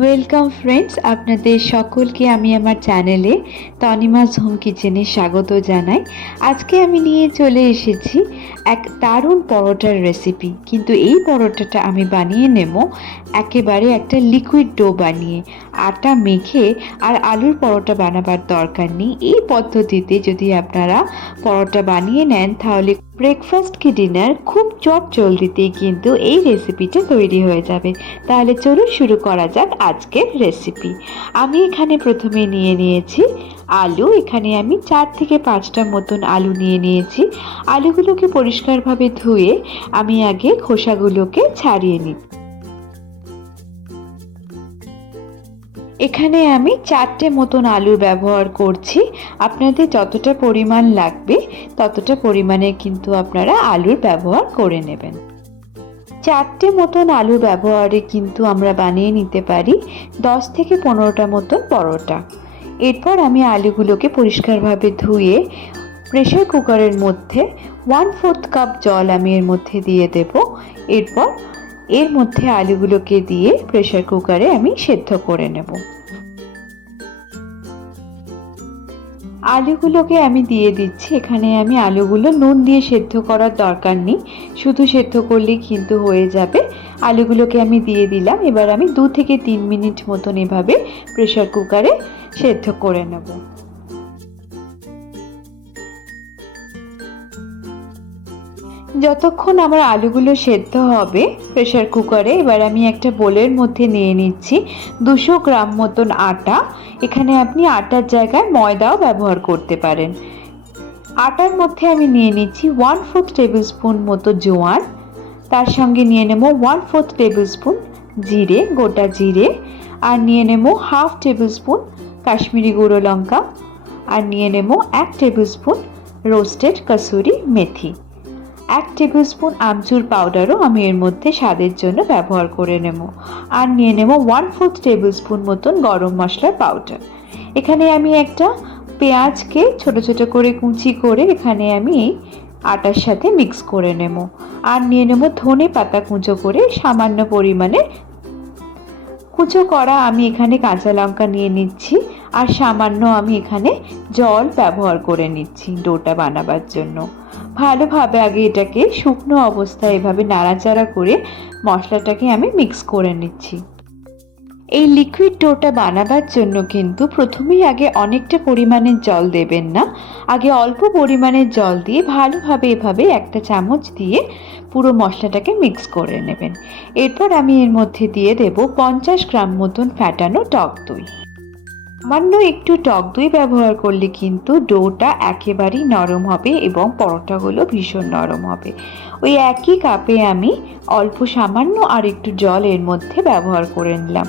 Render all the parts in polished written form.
Welcome friends, আপনাদের সকলকে আমি আমার চ্যানেলে তনিমাস হোম কিচেনে স্বাগত জানাই। আজকে আমি নিয়ে চলে এসেছি এক দারুণ পরোটার রেসিপি। কিন্তু এই পরোটাটা আমি বানিয়ে নেব একেবারে একটা লিকুইড ডো বানিয়ে। আটা মেখে আর আলুর পরোটা বানাবার দরকার নেই। এই পদ্ধতিতে যদি আপনারা পরোটা বানিয়ে নেন তাহলে ব্রেকফাস্ট কি ডিনার খুব চটজলদিতেই কিন্তু এই রেসিপিটা তৈরি হয়ে যাবে। তাহলে চলুন শুরু করা যাক আজকের রেসিপি। আমি এখানে প্রথমে নিয়ে নিয়েছি আলু। এখানে আমি 4 থেকে 5টা মতন আলু নিয়ে নিয়েছি। আলুগুলোকে পরিষ্কারভাবে ধুয়ে আমি আগে খোসাগুলোকে ছাড়িয়ে নিই। এখানে আমি 4টে মতন আলু ব্যবহার করছি। আপনাদের যতটা পরিমাণ লাগবে ততটা পরিমাণে কিন্তু আপনারা আলুর ব্যবহার করে নেবেন। 4টে মতন আলু ব্যবহারে কিন্তু আমরা বানিয়ে নিতে পারি 10 থেকে 15টা মতন পরোটা। এরপর আমি আলুগুলোকে পরিষ্কারভাবে ধুয়ে প্রেসার কুকারের মধ্যে 1/4 কাপ জল আমি এর মধ্যে দিয়ে দেব। এরপর এর মধ্যে আলুগুলোকে দিয়ে প্রেসার কুকারে আমি সেদ্ধ করে নেব। আলুগুলোকে আমি দিয়ে দিচ্ছি। এখানে আমি আলুগুলো নুন দিয়ে সেদ্ধ করার দরকার নেই, শুধু সেদ্ধ করলেই কিন্তু হয়ে যাবে। আলুগুলোকে আমি দিয়ে দিলাম। এবার আমি 2 থেকে 3 মিনিট মতন এভাবে প্রেসার কুকারে সেদ্ধ করে নেব। যতক্ষণ আমার আলুগুলো সেদ্ধ হবে প্রেসার কুকারে, এবার আমি একটা বোলের মধ্যে নিয়ে নিচ্ছি 200 গ্রাম মতন আটা। এখানে আপনি আটার জায়গায় ময়দাও ব্যবহার করতে পারেন। আটার মধ্যে আমি নিয়ে নিচ্ছি 1/4 টেবিল স্পুন মতো জোয়ান। তার সঙ্গে নিয়ে নেব 1/4 টেবিল স্পুন জিরে, গোটা জিরে। আর নিয়ে নেব 1/2 টেবিল স্পুন কাশ্মীরি গুঁড়ো লঙ্কা। আর নিয়ে নেব 1 table spoon roasted kasuri methi. 1 table spoon আমচুর পাউডারও আমি এর মধ্যে স্বাদের জন্য ব্যবহার করে নেব। আর নিয়ে নেব 1/4 টেবিল স্পুন মতন গরম মশলার পাউডার। এখানে আমি একটা পেঁয়াজকে ছোট ছোট করে কুচি করে এখানে আমি এই আটার সাথে মিক্স করে নেব। আর নিয়ে নেব ধনে পাতা কুচো করে সামান্য পরিমাণে কুচো করা। আমি এখানে কাঁচা লঙ্কা নিয়ে নিচ্ছি আর সামান্য আমি এখানে জল ব্যবহার করে নিচ্ছি ডোটা বানাবার জন্য। ভালোভাবে আগে এটাকে শুকনো অবস্থায় এভাবে নাড়াচাড়া করে মশলাটাকে আমি মিক্স করে নিচ্ছি। এই লিকুইড ডোটা বানাবার জন্য কিন্তু প্রথমেই আগে অনেকটা পরিমাণের জল দেবেন না। আগে অল্প পরিমাণের জল দিয়ে ভালোভাবে এভাবে একটা চামচ দিয়ে পুরো মশলাটাকে মিক্স করে নেবেন। এরপর আমি এর মধ্যে দিয়ে দেব 50 গ্রাম মতন ফ্যাটানো টক দই। সামান্য একটু টক দই ব্যবহার করলে কিন্তু ডোটা একেবারেই নরম হবে এবং পরোটাগুলো ভীষণ নরম হবে। ওই একই কাপে আমি অল্প সামান্য আর একটু জল এর মধ্যে ব্যবহার করে নিলাম।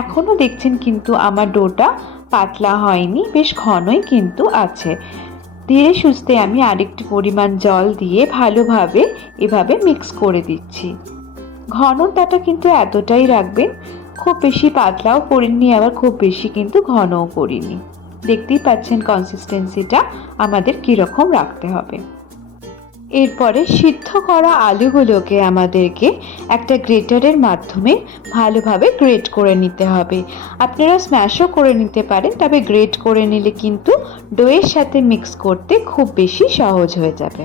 এখনও দেখছেন কিন্তু আমার ডোটা পাতলা হয়নি, বেশ ঘনই কিন্তু আছে। ধীরে সুস্থে আমি আরেকটু পরিমাণ জল দিয়ে ভালোভাবে এভাবে মিক্স করে দিচ্ছি। ঘনতাটা কিন্তু এতটাই রাখবেন, খুব বেশি পাতলাও করিনি আবার খুব বেশি কিন্তু ঘনও করিনি। দেখতেই পাচ্ছেন কনসিস্টেন্সিটা আমাদের কীরকম রাখতে হবে। এরপরে সিদ্ধ করা আলুগুলোকে আমাদেরকে একটা গ্রেটারের মাধ্যমে ভালোভাবে গ্রেট করে নিতে হবে। আপনারা স্ম্যাশও করে নিতে পারেন, তবে গ্রেট করে নিলে কিন্তু ডোয়ের সাথে মিক্স করতে খুব বেশি সহজ হয়ে যাবে।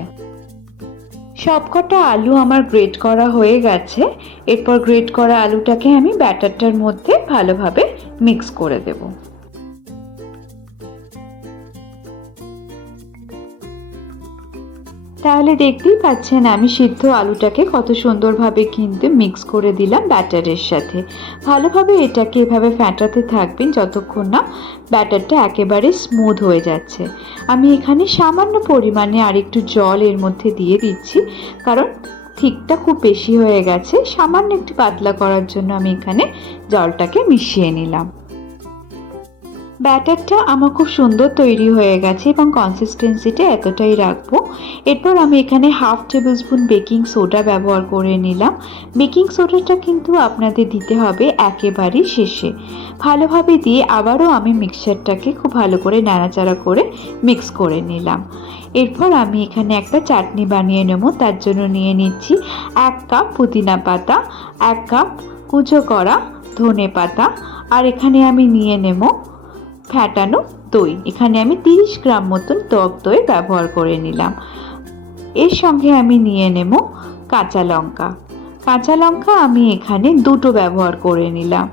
সবকটা আলু আমার গ্রেট করা হয়ে গেছে। এরপর গ্রেট করা আলুটাকে আমি ব্যাটারটার মধ্যে ভালোভাবে মিক্স করে দেব। তাহলে দেখতেই পাচ্ছেন আমি সিদ্ধ আলুটাকে কত সুন্দরভাবে কিন্তু মিক্স করে দিলাম ব্যাটারের সাথে। ভালোভাবে এটাকে এভাবে ফ্যাটাতে থাকবেন যতক্ষণ না ব্যাটারটা একেবারে স্মুথ হয়ে যাচ্ছে। আমি এখানে সামান্য পরিমাণে আরেকটু জল এর মধ্যে দিয়ে দিচ্ছি, কারণ থিকটা খুব বেশি হয়ে গেছে। সামান্য একটু পাতলা করার জন্য আমি এখানে জলটাকে মিশিয়ে নিলাম। ব্যাটারটা আমার খুব সুন্দর তৈরি হয়ে গেছে এবং কনসিস্টেন্সিটা এতটাই রাখবো। এরপর আমি এখানে 1/2 টেবিল স্পুন বেকিং সোডা ব্যবহার করে নিলাম। বেকিং সোডাটা কিন্তু আপনাদের দিতে হবে একেবারেই শেষে। ভালোভাবে দিয়ে আবারও আমি মিক্সচারটাকে খুব ভালো করে নাড়াচাড়া করে মিক্স করে নিলাম। এরপর আমি এখানে একটা চাটনি বানিয়ে নেব। তার জন্য নিয়ে নিচ্ছি 1 কাপ পুদিনা পাতা, 1 কাপ কুচো করা ধনে পাতা আর এখানে আমি নিয়ে নেব ফ্যাটানো দই। এখানে আমি 30 গ্রাম মতন টক দই ব্যবহার করে নিলাম। এর সঙ্গে আমি নিয়ে নেব কাঁচা লঙ্কা। কাঁচা লঙ্কা আমি এখানে 2টো ব্যবহার করে নিলাম।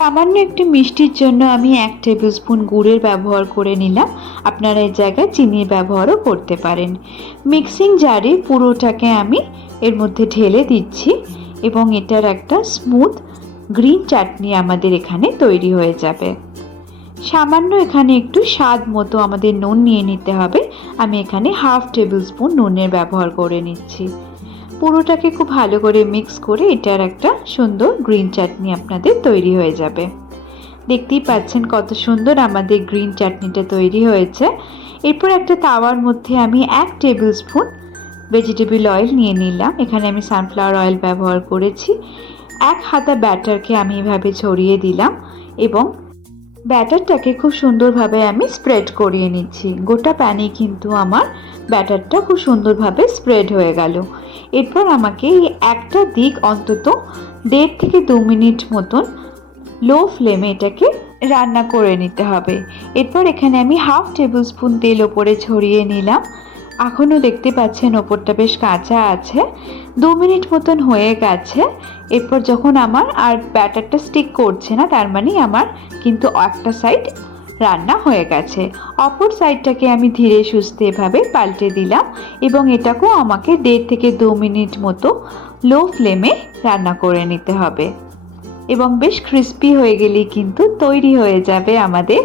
সামান্য একটু মিষ্টির জন্য আমি 1 টেবিল স্পুন গুড়ের ব্যবহার করে নিলাম। আপনারা এর জায়গায় চিনির ব্যবহারও করতে পারেন। মিক্সিং জারে পুরোটাকে আমি এর মধ্যে ঢেলে দিচ্ছি এবং এটার একটা স্মুথ গ্রিন চাটনি আমাদের এখানে তৈরি হয়ে যাবে। সামান্য এখানে একটু স্বাদ মতো আমাদের নুন নিয়ে নিতে হবে। আমি এখানে 1/2 টেবিল স্পুন নুনের ব্যবহার করে নিচ্ছি। পুরোটাকে খুব ভালো করে মিক্স করে এটার একটা সুন্দর গ্রিন চাটনি আপনাদের তৈরি হয়ে যাবে। দেখতেই পাচ্ছেন কত সুন্দর আমাদের গ্রিন চাটনিটা তৈরি হয়েছে। এরপর একটা তাওয়ার মধ্যে আমি 1 টেবিল স্পুন ভেজিটেবল অয়েল নিয়ে নিলাম। এখানে আমি সানফ্লাওয়ার অয়েল ব্যবহার করেছি। 1 হাতা ব্যাটারকে আমি এভাবে ছড়িয়ে দিলাম এবং ব্যাটারটাকে খুব সুন্দরভাবে আমি স্প্রেড করিয়ে নিচ্ছি। গোটা প্যানে কিন্তু আমার ব্যাটারটা খুব সুন্দরভাবে স্প্রেড হয়ে গেল। এরপর আমাকে এই একটা দিক অন্তত 1.5 থেকে 2 মিনিট মতন লো ফ্লেমে এটাকে রান্না করে নিতে হবে। এরপর এখানে আমি 1/2 টেবিল স্পুন তেল ওপরে ছড়িয়ে নিলাম। এখনও দেখতে পাচ্ছেন ওপরটা বেশ কাঁচা আছে। 2 মিনিট মতন হয়ে গেছে। এরপর যখন আমার আর ব্যাটারটা স্টিক করছে না, তার মানে আমার কিন্তু একটা সাইড রান্না হয়ে গেছে। অপর সাইডটাকে আমি ধীরে সুস্থে এভাবে পাল্টে দিলাম এবং এটাকেও আমাকে 1.5 থেকে 2 মিনিট মতো লো ফ্লেমে রান্না করে নিতে হবে এবং বেশ ক্রিস্পি হয়ে গেলেই কিন্তু তৈরি হয়ে যাবে আমাদের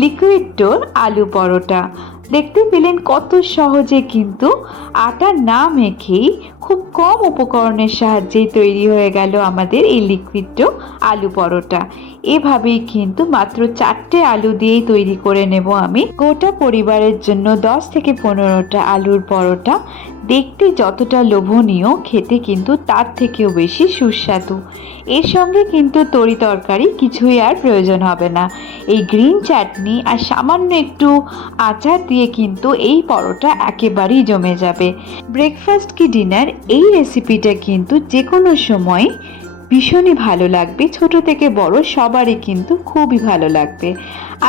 লিকুইড ডোর আলু পরোটা। দেখতে পেলেন কত সহজে কিন্তু আটা না মেখেই খুব কম উপকরণের সাহায্যেই তৈরি হয়ে গেল আমাদের এই লিকুইড ডো আলু পরোটা। এভাবেই কিন্তু মাত্র 4টে আলু দিয়েই তৈরি করে নেব আমি গোটা পরিবারের জন্য 10 থেকে 15টা আলুর পরোটা। দেখতে যতটা লোভনীয়, খেতে কিন্তু তার থেকেও বেশি সুস্বাদু। এর সঙ্গে কিন্তু তরি তরকারি কিছুই আর প্রয়োজন হবে না। এই গ্রিন চাটনি আর সামান্য একটু আচার দিয়ে কিন্তু এই পরোটা একেবারেই জমে যাবে। ব্রেকফাস্ট কি ডিনার, এই রেসিপিটা কিন্তু যে কোনো সময় ভীষণই ভালো লাগবে। ছোট থেকে বড় সবারই কিন্তু খুবই ভালো লাগবে।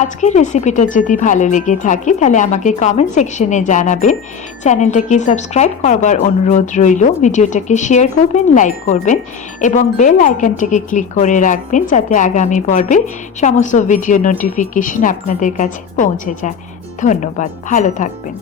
আজকের রেসিপিটা যদি ভালো লেগে থাকে তাহলে আমাকে কমেন্ট সেকশনে জানাবেন। চ্যানেলটাকে সাবস্ক্রাইব করবার অনুরোধ রইল। ভিডিওটাকে শেয়ার করবেন, লাইক করবেন এবং বেল আইকনটাকে ক্লিক করে রাখবেন যাতে আগামী পর্বের সমস্ত ভিডিও নোটিফিকেশন আপনাদের কাছে পৌঁছে যায়। ধন্যবাদ, ভালো থাকবেন।